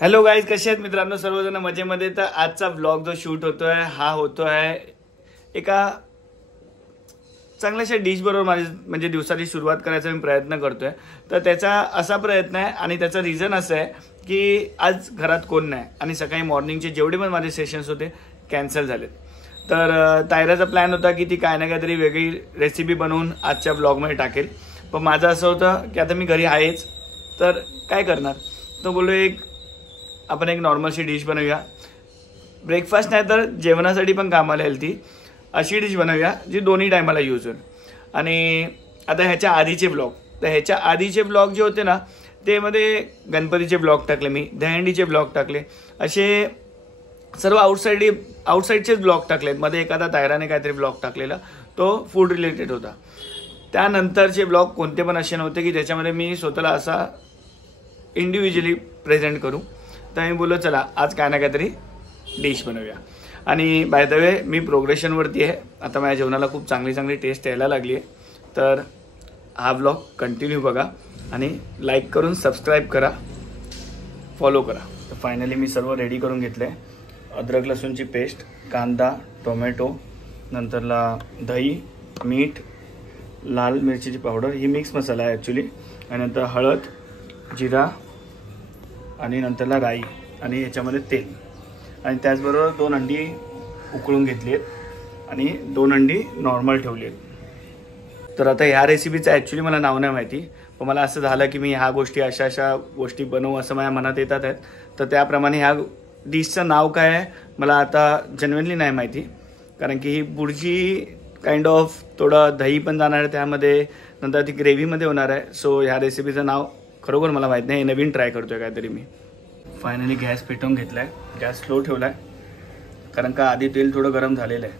Hello guys, कसे आहेत मित्रांनो? सर्वजण मजेमध्ये. तर आजचा ब्लॉग जो शूट होतोय हा होतोय एका चांगल्याशा डिश बरोबर माझी म्हणजे दिवसाची सुरुवात करायचा मी प्रयत्न करतोय. तर त्याचा असा प्रयत्न आहे आणि त्याचं रिझन असं आहे की आज घरात कोण नाही आणि सकाळी मॉर्निंगचे जेवढे पण माझे सेशन्स होते कॅन्सल झालेत. तर तायराचा प्लॅन होता की ती काय ना काहीतरी वेगळी रेसिपी बनवून आजच्या ब्लॉगमध्ये टाकेल. पण माझं असं होतं की आता मी घरी आहेच तर काय करणार. तो बोललो आपण एक नॉर्मलशी डिश बनवूया, ब्रेकफास्ट नाही तर जेवणासाठी पण कामाला येईल ती अशी डिश बनवूया जी दोन्ही टायमाला यूज होईल. आणि आता ह्याच्या आधीचे ब्लॉग, तर ह्याच्या आधीचे ब्लॉग जे होते ना ते मध्ये गणपतीचे ब्लॉग टाकले, मी दहीहंडीचे ब्लॉग टाकले, असे सर्व आउटसाईडचेच ब्लॉग टाकलेत. मध्ये एखादा तायराने काहीतरी ब्लॉग टाकलेला तो फूड रिलेटेड होता. त्यानंतरचे ब्लॉग कोणते पण असे नव्हते की ज्याच्यामध्ये मी स्वतःला असा इंडिव्हिज्युअली प्रेझेंट करू. तर मी बोललो चला आज काय ना काहीतरी डिश बनवूया. आणि बाय द वे मी प्रोग्रेशनवरती आहे, आता माझ्या जेवणाला खूप चांगली टेस्ट यायला लागली आहे. तर हा ब्लॉग कंटिन्यू बघा आणि लाईक करून सबस्क्राईब करा, फॉलो करा. तर फायनली मी सर्व रेडी करून घेतले. अद्रक लसूणची पेस्ट, कांदा, टोमॅटो, नंतरला दही, मीठ, लाल मिरचीची पावडर, ही मिक्स मसाला आहे ॲक्च्युली, आणि नंतर हळद, जिरा आणि नंतरला राई आणि याच्यामध्ये तेल, आणि त्याचबरोबर 2 अंडी उकळून घेतली आहेत आणि 2 अंडी नॉर्मल ठेवली आहेत. तर आता ह्या रेसिपीचं ॲक्च्युली मला नाव नाही माहिती, पण मला असं झालं की मी ह्या गोष्टी अशा गोष्टी बनवू असं माझ्या मनात येतात आहेत. तर त्याप्रमाणे ह्या डिशचं नाव काय आहे मला आता जेन्युइनली नाही माहिती, कारण की ही बुर्जी काइंड ऑफ थोडं दही पण जाणार आहे त्यामध्ये, नंतर ती ग्रेव्हीमध्ये होणार आहे. सो ह्या रेसिपीचं नाव खरोखर मला माहीत नाही, नवीन ट्राय करतोय काहीतरी मी. फायनली गॅस पेटवून घेतला आहे, गॅस स्लो ठेवला आहे कारण का आधी तेल थोडं गरम झालेलं आहे.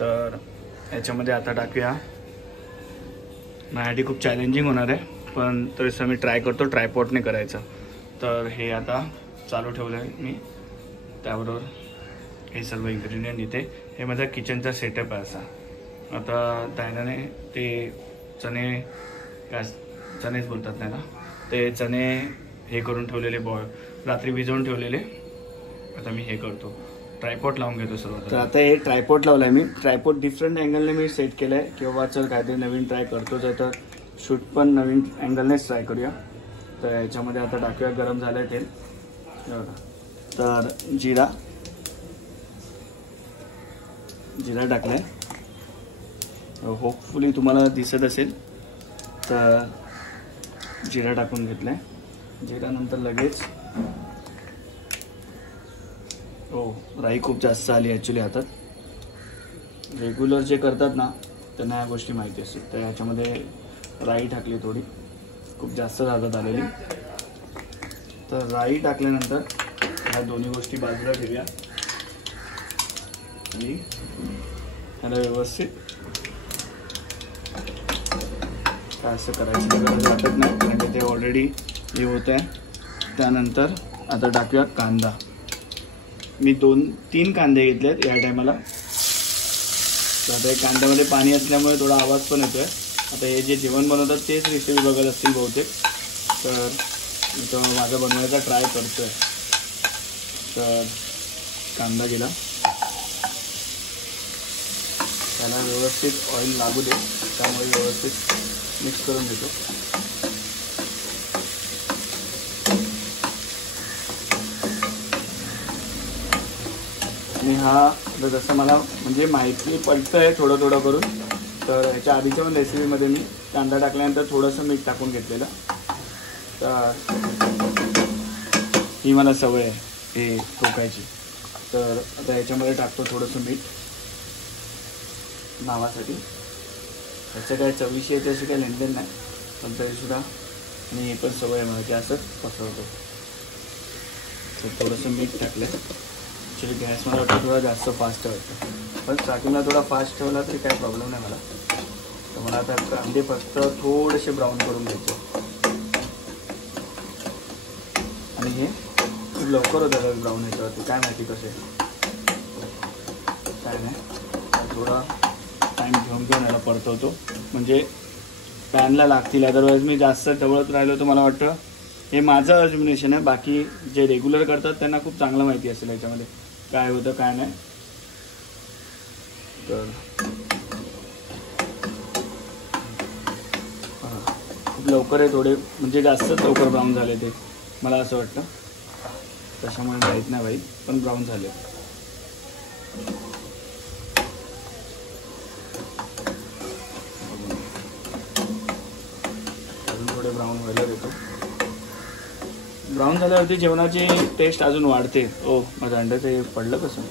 तर याच्यामध्ये आता टाकूया, माझ्यासाठी खूप चॅलेंजिंग होणार आहे पण तसं मी ट्राय करतो ट्रायपॉटने करायचं. तर हे आता चालू ठेवलं आहे मी, त्याबरोबर हे सर्व इन्ग्रेडियंट इथे, हे माझा किचनचा सेटअप आहे असा. आता तायनाने ते चणेच बोलतात त्याला, ते चणे हे करून ठेवलेले रात्री भिजवून ठेवलेले. आता मी हे करतो, ट्रायपॉड लावून घेतो सर्व. तर आता हे ट्रायपॉड लावलं आहे मी, ट्रायपॉड डिफरंट अँगलने मी सेट केलं आहे किंवा चल काहीतरी नवीन ट्राय करतोच आहे तर शूट पण नवीन अँगलनेच ट्राय करूया. तर याच्यामध्ये आता टाकूया, गरम झालं आहे तेल. तर जिरा टाकलं आहे, होपफुली तुम्हाला दिसत असेल. तर जिरा टाकून घेतला आहे. जिऱ्यानंतर लगेच राई खूप जास्त आली ॲक्च्युली हातात. रेग्युलर जे करतात ना त्यांना ह्या गोष्टी माहिती असतात. तर ह्याच्यामध्ये राई टाकली, थोडी खूप जास्त हातात आलेली. तर राई टाकल्यानंतर ह्या दोन्ही गोष्टी बाजूला ठेवूया आणि त्याला व्यवस्थित काय असं करायची गरज वाटत नाही कारण की ते ऑलरेडी हे होत आहे. त्यानंतर आता टाकूया कांदा. मी 2-3 कांदे घेतले आहेत या टायमाला. तर आता हे कांद्यामध्ये पाणी असल्यामुळे थोडा आवाज पण येतो आहे. आता हे जे जेवण बनवतात तेच रेसिपी बघत असतील बहुतेक, तर मी तो माझा बनवायचा ट्राय करतो आहे. तर कांदा गेला, त्याला व्यवस्थित ऑइल लागू दे, त्यामुळे व्यवस्थित मिक्स करून घेतो. आणि हा जसं मला म्हणजे माहिती पडतं आहे थोडं करून, तर ह्याच्या आधीच्या पण रेसिपीमध्ये मी कांदा टाकल्यानंतर थोडंसं मीठ टाकून घेतलेलं. तर ही मला सवय आहे हे ठोकायची. तर आता ह्याच्यामध्ये टाकतो थोडंसं मीठ नावासाठी. ह्याचं काय चवीशी आहे त्याची काही लेनदेन नाही, पण तरीसुद्धा आणि हे पण सवय आहे मला की असंच पसरवतो. तर थोडंसं मीठ टाकलं. ॲक्च्युली गॅस मला वाटतं थोडा जास्त फास्ट ठेवायचं, पण स्टार्टिंगला थोडा फास्ट ठेवला तरी काय प्रॉब्लेम नाही मला. तर मला आता कांदे फक्त थोडेसे ब्राऊन करून घ्यायचे आणि हे खूप लवकर होतं ब्राऊन ह्याच्यावरती, काय माहिती कसे काय नाही. थोडा टाईम घेऊन याला परतवतो म्हणजे पॅनला लागतील, अदरवाईज मी जास्त ढवळत राहिलो तर मला वाटतं हे माझं अज्युमिनेशन आहे, बाकी जे रेग्युलर करतात त्यांना खूप चांगलं माहिती असेल याच्यामध्ये काय होतं काय नाही. तर खूप लवकर आहे थोडे, म्हणजे जास्तच लवकर ब्राऊन झाले ते मला असं वाटतं, त्याच्यामुळे माहीत नाही बाई, पण ब्राऊन झाले. अजून थोडे ब्राऊन व्हायला देतो. ब्राऊन झाल्यावरती जेवणाची टेस्ट अजून वाढते. ओ माझं अंडं ते पडलं कसं,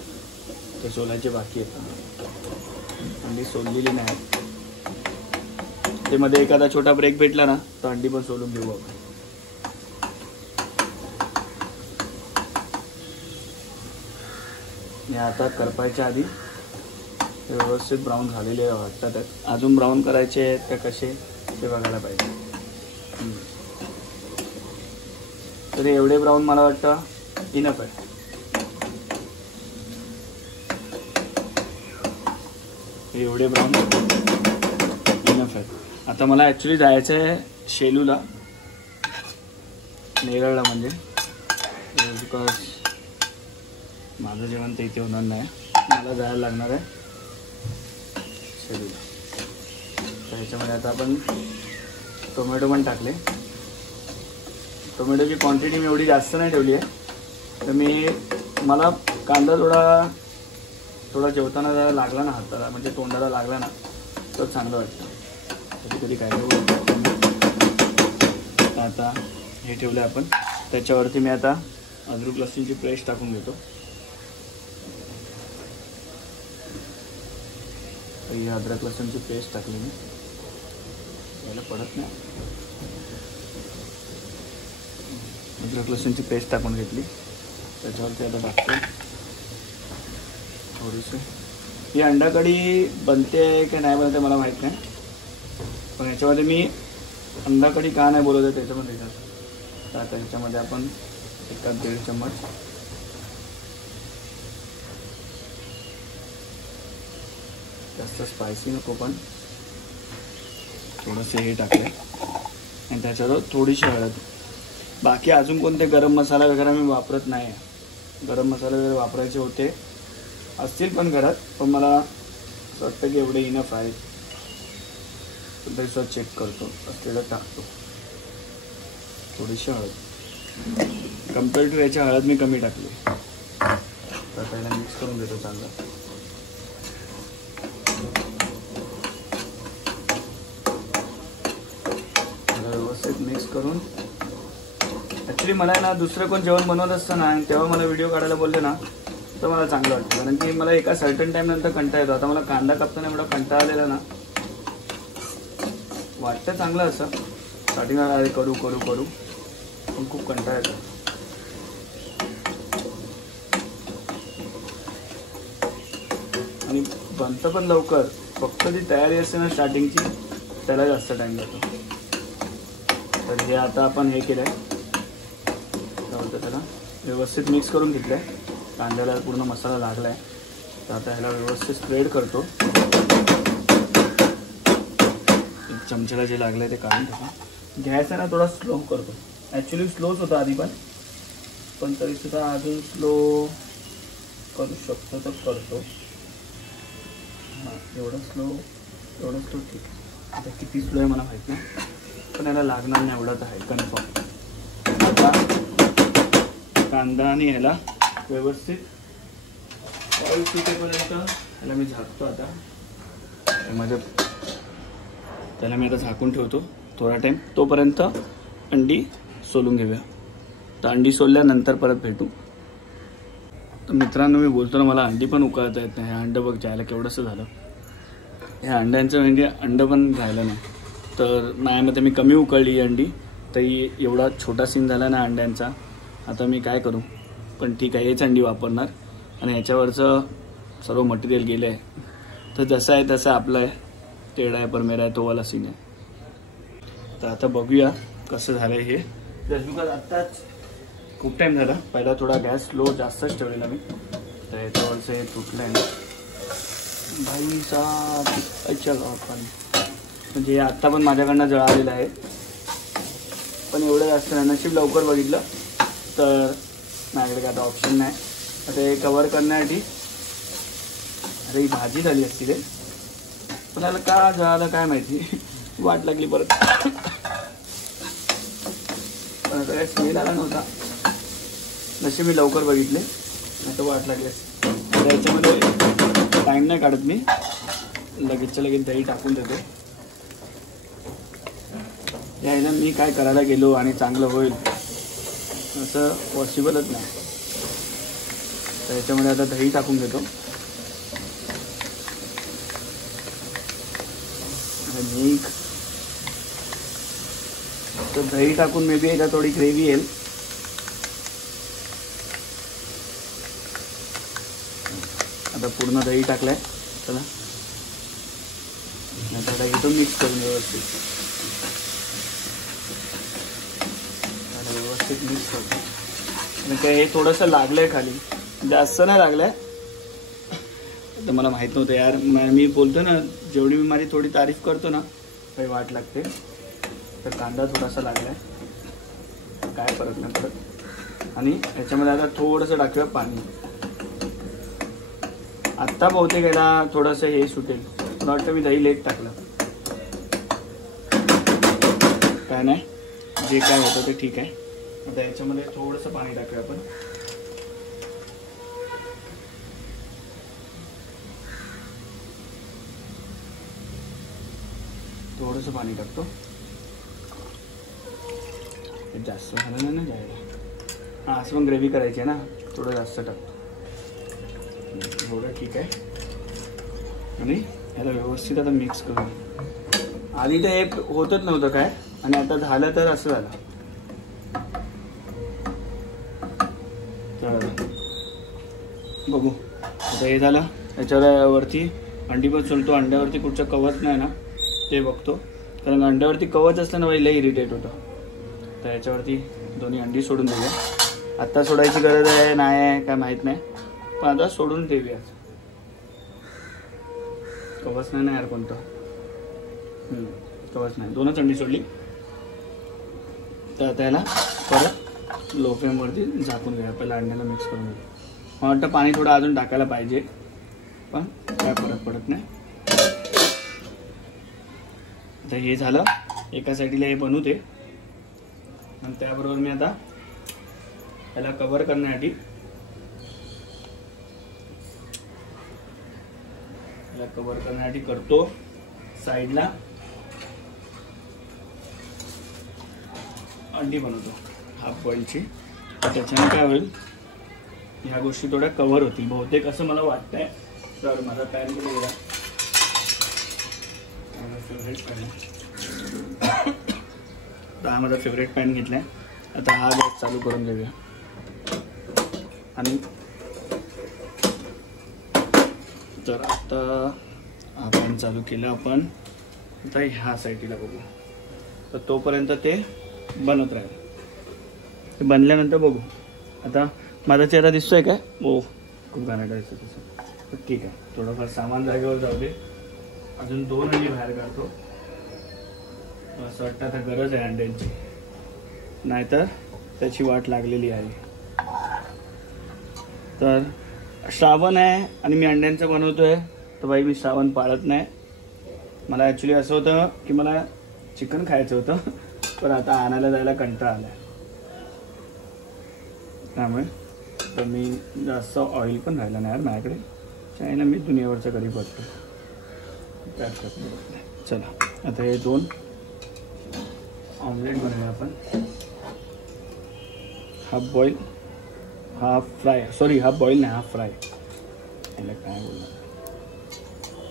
ते सोलायचे बाकी आहेत, अंडी सोललेली नाही. ते मध्ये एखादा छोटा ब्रेक भेटला ना तर अंडी पण सोलून घेऊ आपण. हे आता करपायच्या आधी व्यवस्थित ब्राऊन झालेले वाटतात. अजून ब्राऊन करायचे आहेत का कसे ते बघायला पाहिजे. तरी एवढे ब्राऊन मला वाटतं इनफ आहे. एवढे ब्राऊन इनफ आहे. आता मला ॲक्च्युली जायचं आहे शेलूला, नेरळला, म्हणजे बिकॉज माझं जेवण तर इथे होणार नाही, मला जायला लागणार आहे शेलूला. तर ह्याच्यामध्ये आता आपण टोमॅटो पण टाकले. टोमॅटोची क्वांटिटी मी एवढी जास्त नाही ठेवली आहे, तर मला कांदा थोडा जेवताना जरा लागला ना हाताला, म्हणजे तोंडाला लागला ना तर चांगलं वाटतं. कधी कधी काय आता हे ठेवलं आपण. त्याच्यावरती मी आता अद्रक लसूणची पेस्ट टाकून घेतो. ही अद्रक लसूणची पेस्ट टाकली मी, याला पडत नाही. अद्रक लसूणची पेस्ट टाकून घेतली. त्याच्यावरती आता टाकतो थोडीशी. ही अंडा कढी बनते की नाही बनते मला माहीत नाही, पण ह्याच्यामध्ये मी अंडा कढी का नाही बोलत आहे त्याच्यामध्ये तर आता ह्याच्यामध्ये आपण 1.5 चम्मच जास्त स्पायसी नको पण थोडंसं हे टाकलं आणि त्याच्यावर थोडीशी हळद. बाकी अजून कोणते गरम मसाला वगैरे मी वापरत नाही. गरम मसाले वगैरे वापरायचे होते असतील पण घरात, पण मला असं वाटतं की एवढे इनफ आहे. तरी चेक करतो असलेलं टाकतो. थोडीशी हळद कम्पेअर टू याची हळद मी कमी टाकली. तर पहिला मिक्स करून घेतो चांगलं. व्यवस्थित मिक्स करून. ॲक्च्युली मला ना दुसरं कोण जेवण बनवत असतं ना तेव्हा मला व्हिडिओ काढायला बोलले ना तर मला चांगलं वाटतं, कारण की मला एका सर्टन टाईम नंतर कंटाळा येतो. आता मला कांदा कापताना एवढा कंटाळा आलेला ना, वाटतं चांगलं असं स्टार्टिंगला अरे करू पण खूप कंटाळा येतो. आणि बनतं पण लवकर, फक्त ती तयारी असते ना स्टार्टिंगची त्याला जास्त टाईम जातो. तर हे आता आपण हे केलं आहे, त्याला व्यवस्थित मिक्स करून घेतलं आहे. कांद्याला पूर्ण मसाला लागला आहे. तर आता ह्याला व्यवस्थित स्प्रेड करतो. एक चमच्याला जे लागलं आहे ते काढून टाकतो. गॅस आहे ना थोडा स्लो करतो. ॲक्च्युली स्लोच होता आधी पण तरीसुद्धा अजून स्लो करू शकतो तर करतो. हां एवढं स्लो ठीक आहे. आता किती स्लो आहे मला माहीत नाही, पण याला लागणार नाही एवढं तर आहे कन्फर्म. आता कांदा आणि ह्याला व्यवस्थित ऑइल सुटेपर्यंत ह्याला मी झाकतो. आता त्याला मी आता झाकून ठेवतो थोडा टाईम. तोपर्यंत अंडी सोलून घेऊया. तर अंडी सोलल्यानंतर परत भेटू. तर मित्रांनो मी बोलतो ना मला अंडी पण उकळता येत नाही. हे अंडं बघ जायला केवढंसं झालं. ह्या अंड्यांचं म्हणजे अंडं पण राहिलं नाही. तर माझ्यामध्ये मी कमी उकळली अंडी, तरी एवढा छोटा सीन झाला ना अंड्यांचा. आता मी काय करू, पण ठीक आहे हेच अंडी वापरणार. आणि ह्याच्यावरचं सर्व मटेरियल गेलं आहे. तर जसं आहे तसं आपलं आहे. टेढा आहे परमेरा आहे तो वाला सीन आहे. तर आता बघूया कसं झालं हे. जस्ट बिकॉज आत्ताच खूप टाईम झाला. पहिला थोडा गॅस स्लो जास्तच ठेवलेला मी. तर ह्याच्यावरचं हे तुटलं आहे भाईचा अच्छा पाणी, म्हणजे आत्ता पण माझ्याकडनं जळालेलं आहे. पण एवढं जास्त नाही. नशीब लवकर बघितलं तर माझ्याकडे काय आता ऑप्शन नाही. आता हे कवर करण्यासाठी अरे ही भाजी झाली असती रे, पण याला का झालं काय माहिती, वाट लागली परत. पण आता काय स्मेल आला नव्हता. नशीब मी लवकर बघितले, आता वाट लागली असती. याच्यामध्ये टाईम नाही काढत मी, लगेचच्या लगेच दही टाकून देतो. यायला मी काय करायला गेलो आणि चांगलं होईल असं पॉसिबलच नाही. तर याच्यामध्ये आता दही टाकून देतो. मीठ तर दही टाकून मे बी याला थोडी ग्रेव्ही येईल. आता पूर्ण दही टाकलंय. चला आता घेतो मिक्स करून व्यवस्थित मिक्स करतो. आणि काय हे थोडंसं लागलंय खाली, जास्त नाही लागलंय. तर मला माहित नव्हतं यार, मी बोलतो ना जेवढी मी माझी थोडी तारीफ करतो ना काही वाट लागते. तर कांदा थोडासा लागलाय, काय फरक नाही पडत. आणि याच्यामध्ये आता थोडंसं टाकूया पाणी. आत्ता बहुतेक याला थोडंसं हे सुटेल, मला वाटतं मी दही लेट टाकलं. काय नाही, जे काय होतं ते ठीक आहे. आता याच्यामध्ये थोडंसं पाणी टाकूया आपण. थोडंसं पाणी टाकतो, जास्त झालं नाही ना जायला. हां असं पण ग्रेव्ही करायची आहे ना, थोडं जास्त टाकतो. थोडं ठीक आहे. आणि याला व्यवस्थित आता मिक्स करू. आधी तर हे होतच नव्हतं काय, आणि आता झालं तर असं झालं. बघू आता हे झालं. याच्यावरती अंडी पण सोलतो. अंड्यावरती कुठचं कवच नाही ना ते बघतो, कारण अंड्यावरती कवच असतं ना लई इरिटेट होतं. तर याच्यावरती दोन्ही अंडी सोडून देऊया. आत्ता सोडायची गरज आहे नाही आहे काय माहीत नाही, पण आता सोडून ठेवूया. कवच नाही ना यार कोणतं, कवच नाही. दोनच अंडी सोडली. तर आता याला परत लो फ्लेमवरती झाकून घ्या. पहिला अंड्याला मिक्स करून घ्या. मला वाटतं पाणी थोडं अजून टाकायला पाहिजे, पण काय फरक पडत नाही. आता हे झालं, एका साईडला हे बनवते. आणि त्याबरोबर मी आता याला कव्हर करण्यासाठी करतो साईडला अंडी बनवतो हाफ बॉईलची. त्याच्याने काय होईल, ह्या गोष्टी थोड्या कव्हर होतील बहुतेक असं मला वाटतंय. तर माझा पॅन कुठे गेला, फेवरेट पॅन. तर हा माझा फेवरेट पॅन घेतलाय. आता हा गॅस चालू करून देऊया. आणि तर आता हा पॅन चालू केला आपण. आता ह्या साईडला बघू. तर तोपर्यंत ते बनत राहील. ते बनल्यानंतर बघू. आता माझा चेहरा दिसतोय काय, ओ खूप घाणेरडा दिसतो तसं. तर ठीक आहे, थोडंफार सामान जागेवर जाऊ दे. अजून 2 अंडी बाहेर काढतो. असं वाटतं आता गरज आहे अंड्यांची, नाहीतर त्याची वाट लागलेली आहे. तर श्रावण आहे आणि मी अंड्यांचं बनवतोय. तर बाई मी श्रावण पाळत नाही. मला ॲक्च्युली असं होतं की मला चिकन खायचं होतं, पण आता आणायला जायला कंटाळा आला. त्यामुळे तर मी जास्त ऑइल पण राहिलं नाही यार माझ्याकडे. चायना मी दुनियावरचं कधी बघतो. चला आता हे 2 ऑमलेट बनवूया आपण. Half boil half fry, sorry half boil नाही हाफ फ्राय. याला काय बोलणार,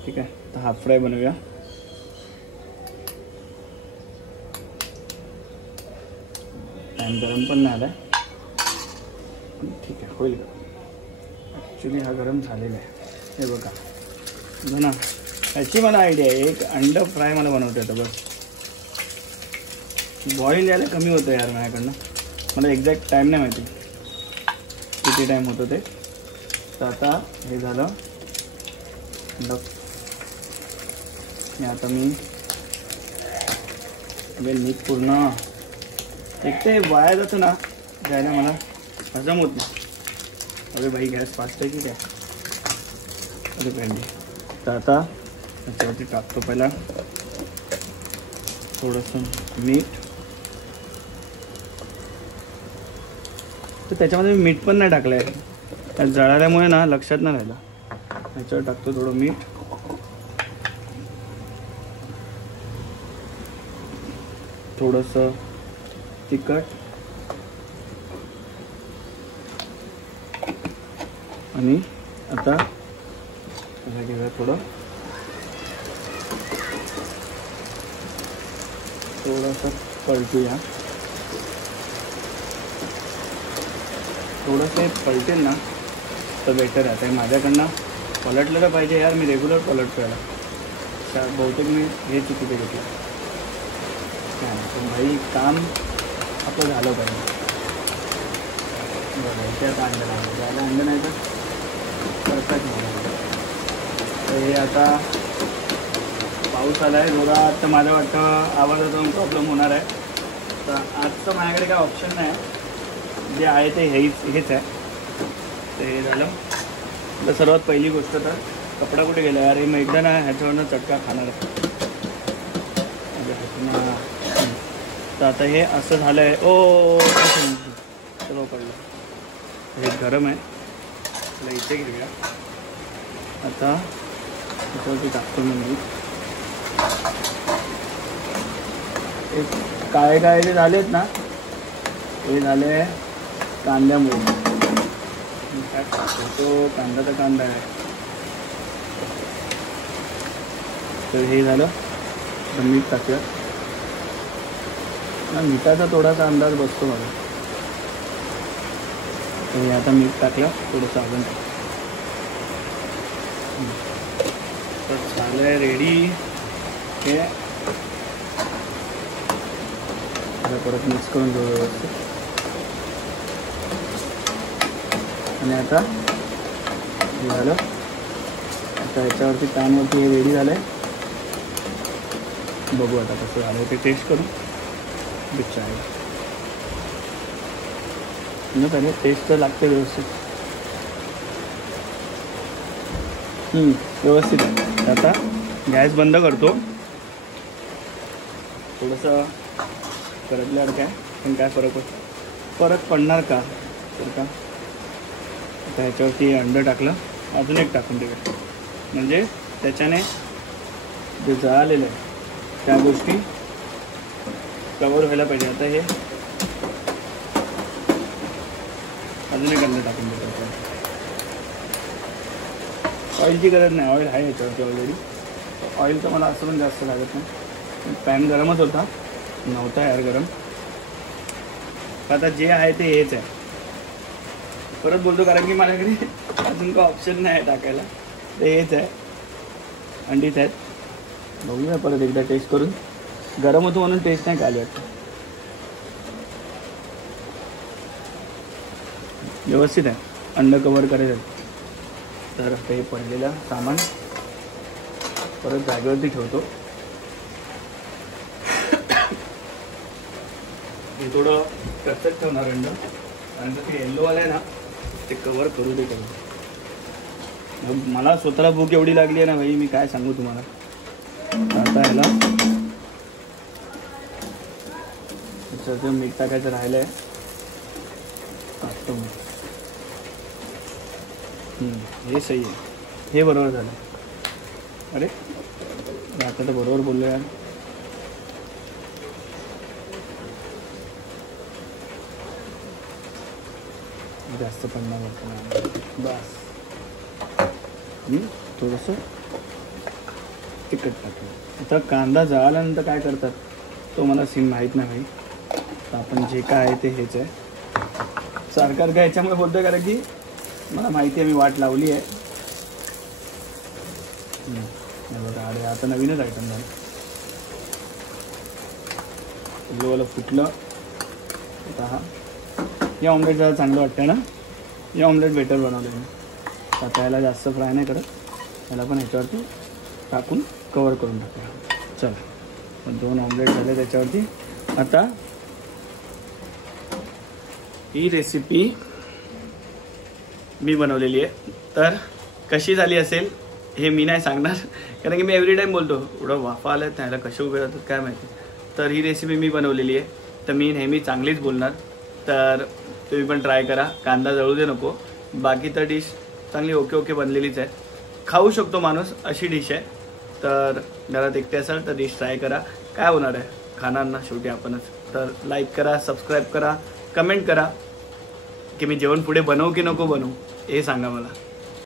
ठीक आहे. तर हाफ फ्राय बनवूया. पॅन गरम पण नाही आला आहे, ठीक आहे होईल. ॲक्च्युली हा गरम झालेला आहे. हे बघा ना, याची मला आयडिया आहे. एक अंड फ्राय मला बनवता येतं बस. बॉईल यायला कमी होतं यार माझ्याकडनं. मला एक्झॅक्ट टाईम नाही माहिती किती टाईम होतं ते. तर आता हे झालं अंड. आता मी नीट पूर्ण एक ते वाया जातं ना, जायला मला हजम होत नाही. अरे भाई गॅस फास्ट आहे की काय. अरे भेंडी. तर आता त्याच्यावरती टाकतो पहिला थोडंसं मीठ. तर त्याच्यामध्ये मीठ पण नाही टाकलं आहे, त्यात जळाल्यामुळे ना लक्षात नाही राहिलं. त्याच्यावर टाकतो थोडं मीठ, थोडंसं तिखट आणि आता त्याला घेऊया थोडंसं पलटूया. थोडंसं पलटेल ना तर बेटर आहे. आता माझ्याकडनं पलटलेलं पाहिजे यार, मी रेग्युलर पलटतो याला. बहुतेक मी हे चुकीचं घेतलं. पण भाई काम आपलं झालं पाहिजे. बरं त्यात अंड नाही जायला, अंड नाही तर करतात मला. तर हे आता पाऊस आला आहे जोरात, तर मला वाटतं आवाजाचा प्रॉब्लेम होणार आहे. तर आजचं माझ्याकडे काय ऑप्शन नाही, जे आहे ते हेच आहे. तर हे झालं. तर सर्वात पहिली गोष्ट तर कपडा कुठे गेला यार, मग एकदा ना ह्याच्यावरनं चटका खाणार आहे. तर आता हे असं झालं आहे. ओ चलो पडलं. हे गरम आहे, त्याला इथे घेऊया. आता त्याच्यावरती टाकतो मी. काळे काळे जे झालेत ना, हे झाले कांद्यामुळे. काय टाकतो तो कांदा, तर कांदा आहे. तर हे झालं. तर मीठ टाकूया. मिठाचा थोडासा अंदाज बसतो मला. तर हे आता मीठ टाकलं, थोडंसं अजून. तर झालं आहे रेडी. हे परत मिक्स करून घेऊ व्यवस्थित. आणि आता झालं. आता याच्यावरती पॅनवरती हे रेडी झालं आहे. बघू आता कसं झालं ते टेस्ट करू. बिच्छा आहे न, पहिले टेस्ट तर लागते व्यवस्थित. व्यवस्थित आहे. आता गॅस बंद करतो. थोडंसं करपल्यावर काय पण काय फरक पडणार का तर का. आता ह्याच्यावरती अंडं टाकलं, अजून एक टाकून ठेवा, म्हणजे त्याच्याने जे जळालेलं आहे त्या गोष्टी कवर व्हायला पाहिजे. आता हे अजून एक अंडं टाकून देतो. ऑइलची गरज नाही, ऑइल आहे ह्याच्यावरती ऑलरेडी. ऑइल तर मला असं पण जास्त लागत नाही. पॅन गरमच होता, नव्हता यार गरम. आता जे आहे ते हेच आहे. परत बोलतो कारण की माझ्याकडे अजून का ऑप्शन नाही आहे टाकायला. ते हेच आहे, अंडीच आहेत. बघूया परत एकदा टेस्ट करून. गरम होतो म्हणून टेस्ट नाही काढली वाटतं. व्यवस्थित आहे. अंड कवर करायचं. तर हे पडलेलं सामान परत जागेवरती ठेवतो. हे थोडं कच्चच ठेवणार अंड, कारण ते येल्लोवालं आहे ना, ते कवर करू दे करू. मला स्वतःला भूक एवढी लागली आहे ना भाई, मी काय सांगू तुम्हाला. आता ह्याला त्याच्यात मीठ टाकायचं राहिलं आहे, टाकतो मी. हे सही आहे, हे बरोबर झालं. अरे आता तर बरोबर बोललो यार. जास्त पण नाही बस. थोडंसं तिखट टाकलं. आता कांदा जळाल्यानंतर काय करतात तो मला सीन माहीत नाही भाई. तर आपण जे काय आहे ते हेच आहे. सारखं काय याच्यामुळे बोलतोय कारण की मला माहिती आहे मी वाट लावली आहे. बघा अरे आता नवीनच आयटम झालं. लोला फुटलं. आता हा हे ऑमलेट जरा चांगलं वाटतं ना. हे ऑमलेट बेटर बनवलं मी. आता याला जास्त फ्राय नाही करत, याला पण ह्याच्यावरती टाकून कवर करून टाकूया. चला 2 ऑमलेट झाले त्याच्यावरती. आता ही रेसिपी मी बनवलेली आहे, तर कशी झाली असेल हे मी नाही सांगणार, कारण की मी एव्हरी टाईम बोलतो एवढं वाफा आलं त्याला कसे उभे राहतात काय माहिती. तर ही रेसिपी मी बनवलेली आहे, तर मी नेहमी चांगलीच बोलणार. तर तुम्ही पण ट्राय करा, कांदा जळू दे नको. बाकी तर डिश चांगली ओके बनलेलीच आहे, खाऊ शकतो माणूस अशी डिश आहे. तर घरात एकटे असाल तर डिश ट्राय करा, काय होणार आहे, खाणार ना शेवटी आपणच. तर लाईक करा, सबस्क्राईब करा, कमेंट करा की मी जेवण पुढे बनवू की नको बनवू हे सांगा मला.